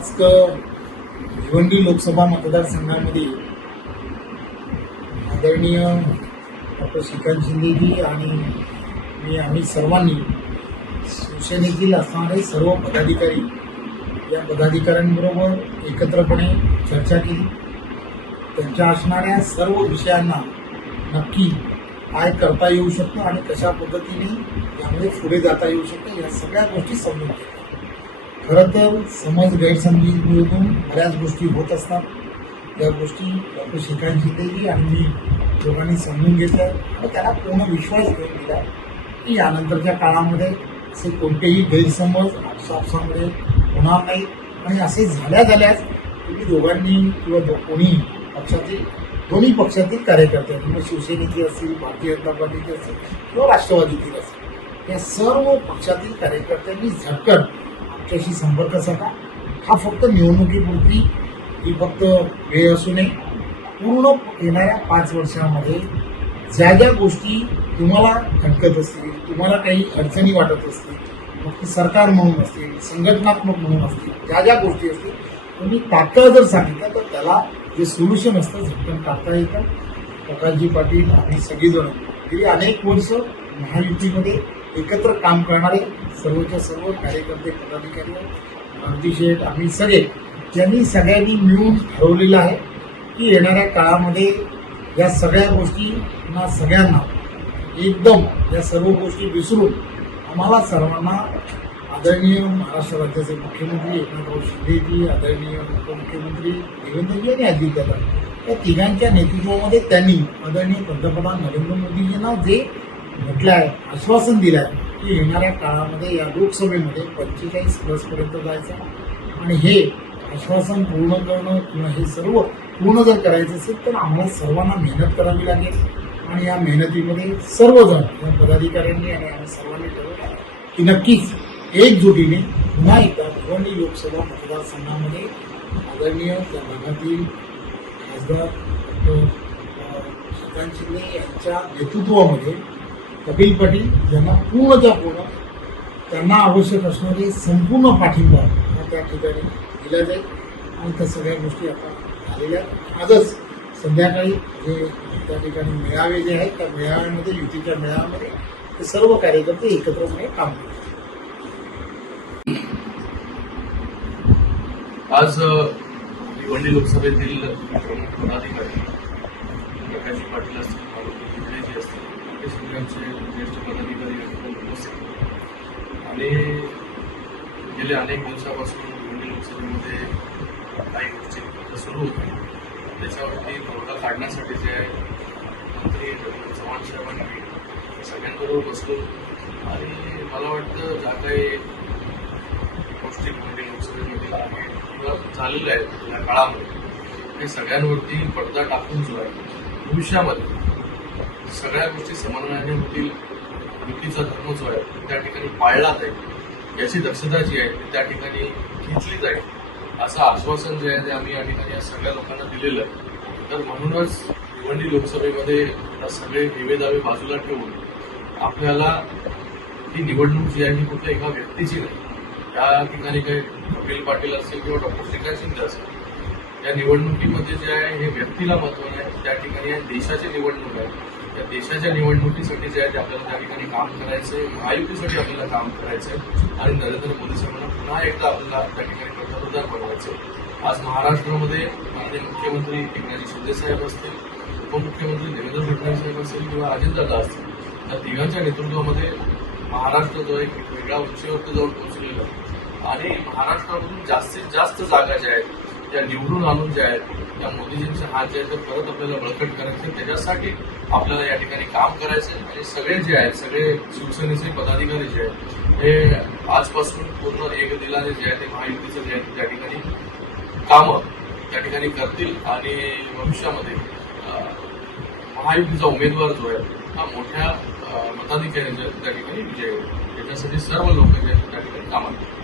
आज भिवंडी लोकसभा मतदारसंघामध्ये आदरणीय डॉक्टर श्रीकांत शिंदेजी आणि मी आम्ही सर्वांनी शिवसेनेतील असणारे सर्व पदाधिकारी या पदाधिकाऱ्यांबरोबर एकत्रपणे चर्चा केली. त्यांच्या असणाऱ्या सर्व विषयांना नक्की काय करता येऊ शकतं आणि कशा पद्धतीने यामध्ये पुढे जाता येऊ शकतं या सगळ्या गोष्टी समजून घेतल्या. खरं तर समज गैरसमजीमधून बऱ्याच गोष्टी होत असतात. त्या गोष्टी डॉक्टर श्रीकांत शिंदेजी आणि मी दोघांनी समजून घेतल्या व त्याला पूर्ण विश्वास देऊन दिला की यानंतरच्या काळामध्ये असे कोणतेही गैरसमज आपसापसामध्ये होणार नाही आणि असे झाल्या झाल्यास तुम्ही दोघांनी किंवा दो- कोणी पक्षातील दोन्ही पक्षातील कार्यकर्ते किंवा शिवसेनेची असतील भारतीय जनता पार्टीची असतील किंवा राष्ट्रवादीतील असतील या सर्व पक्षातील कार्यकर्त्यांनी झटकन आमच्याशी संपर्क साधा. हा फक्त निवडणुकीपुरती ही फक्त वेळ असू नये. पूर्ण येणाऱ्या पाच वर्षामध्ये ज्या ज्या गोष्टी तुम्हाला खटकत असतील तुम्हाला काही अडचणी वाटत असतील मग ती सरकार म्हणून असतील संघटनात्मक म्हणून असतील ज्या ज्या गोष्टी असतील तुम्ही तात्काळ जर सांगितलं तर त्याला जे सोल्युशन असतं झटकन टाकता येतं. प्रकाशजी पाटील आम्ही सगळेजण गेली अनेक वर्ष महायुतीमध्ये एकत्र काम करणारे सर्वच्या सर्व कार्यकर्ते पदाधिकारी अगदी शेठ आम्ही सगळे ज्यांनी सगळ्यांनी मिळून ठरवलेलं आहे की येणाऱ्या काळामध्ये या सगळ्या गोष्टींना सगळ्यांना एकदम या सर्व गोष्टी विसरून आम्हाला सर्वांना आदरणीय महाराष्ट्र राज्याचे मुख्यमंत्री एकनाथराव शिंदेजी आदरणीय उपमुख्यमंत्री देवेंद्रजी आणि अजितदादा या तिघांच्या नेतृत्वामध्ये त्यांनी आदरणीय पंतप्रधान नरेंद्र मोदीजींना जे म्हटलं आहे आश्वासन दिलं आहे की येणाऱ्या काळामध्ये या लोकसभेमध्ये पंचेचाळीस प्लसपर्यंत जायचं आणि हे आश्वासन पूर्ण करणं किंवा हे सर्व पूर्ण जर करायचं असेल तर आम्हाला सर्वांना मेहनत करावी लागेल. आणि या मेहनतीमध्ये सर्वजण या पदाधिकाऱ्यांनी आणि आम्ही सर्वांनी ठरवलं की नक्कीच एकजुटीने पुन्हा एकदा भिवंडी लोकसभा मतदारसंघामध्ये आदरणीय त्या भागातील खासदार डॉक्टर शिंदे यांच्या नेतृत्वामध्ये कपिल पाटील यांना पूर्णच्या पूर्ण. त्यांना आवश्यक असणारे संपूर्ण पाठिंबा हा त्या ठिकाणी दिला जाईल. आणि त्या सगळ्या गोष्टी आता आलेल्या आजच संध्याकाळी जे त्या ठिकाणी मेळावे जे आहेत त्या मेळाव्यामध्ये युतीच्या मेळाव्यामध्ये ते सर्व कार्यकर्ते एकत्रपणे काम करतात. आज भिवंडी लोकसभेतील प्रमुख पदाधिकारी प्रकाशजी पाटील असतील मारुती जी असतील हे सगळ्यांचे ज्येष्ठ पदाधिकारी उपस्थित आणि गेल्या अनेक दिवसापासून भिवंडी लोकसभेमध्ये काही गोष्टी सुरू होत्या. त्याच्यावरती तोडगा काढण्यासाठी जे मंत्री डॉक्टर चव्हाण साहेबांनी सगळ्यांबरोबर बसलो आणि मला वाटतं ज्या काही गोष्टी भिवंडी लोकसभेमध्ये आहे किंवा झालेल्या आहेत या काळामध्ये हे सगळ्यांवरती पडदा टाकून जो आहे भविष्यामध्ये सगळ्या गोष्टी समन्वयाने होतील. युतीचा धर्म जो आहे त्या ठिकाणी पाळला जाईल. याची दक्षता जी आहे ती त्या ठिकाणी घेतली जाईल. असं आश्वासन जे आहे ते आम्ही या ठिकाणी या सगळ्या लोकांना दिलेलं आहे. तर म्हणूनच भिवंडी लोकसभेमध्ये सगळे निवेदावे बाजूला ठेवून आपल्याला ही निवडणूक जी आहे ही कुठल्या एका व्यक्तीची नाही. त्या ठिकाणी काही कपिल पाटील असेल किंवा डॉक्टर श्रीकांत शिंदे असेल या निवडणुकीमध्ये जे आहे हे व्यक्तीला महत्त्व आहे. त्या ठिकाणी आहे. देशाची निवडणूक आहे. त्या देशाच्या निवडणुकीसाठी जे आहे ते आपल्याला त्या ठिकाणी काम करायचंय महायुतीसाठी आपल्याला काम करायचंय आणि नरेंद्र मोदी साहेबांना पुन्हा एकदा आपल्याला त्या ठिकाणी पंतप्रधान बनवायचंय आज महाराष्ट्रामध्ये माननीय मुख्यमंत्री एकनाथ शिंदे साहेब असतील उपमुख्यमंत्री देवेंद्र फडणवीस साहेब असतील किंवा अजितदादा असतील त्या तिघांच्या नेतृत्वामध्ये महाराष्ट्र जो एक वेगळ्या उंचीवरती जाऊन पोहोचलेला आणि महाराष्ट्रामधून जास्तीत जास्त जागा ज्या आहेत त्या निवडून आणून ज्या आहेत त्या मोदीजींचे हात जे आहेत ते परत आपल्याला बळकट करायचे त्याच्यासाठी आपल्याला या ठिकाणी काम करायचं आहे. आणि सगळे जे आहेत सगळे शिवसेनेचे पदाधिकारी जे आहेत हे आजपासून पूर्ण एक दिलाने जे आहे ते महायुतीचं जे आहे त्या ठिकाणी कामं त्या ठिकाणी करतील. आणि भविष्यामध्ये महायुतीचा उमेदवार जो आहे हा मोठ्या मताधिकारी जे त्या ठिकाणी विजय होईल. त्याच्यासाठी सर्व लोक जे आहेत त्या ठिकाणी कामात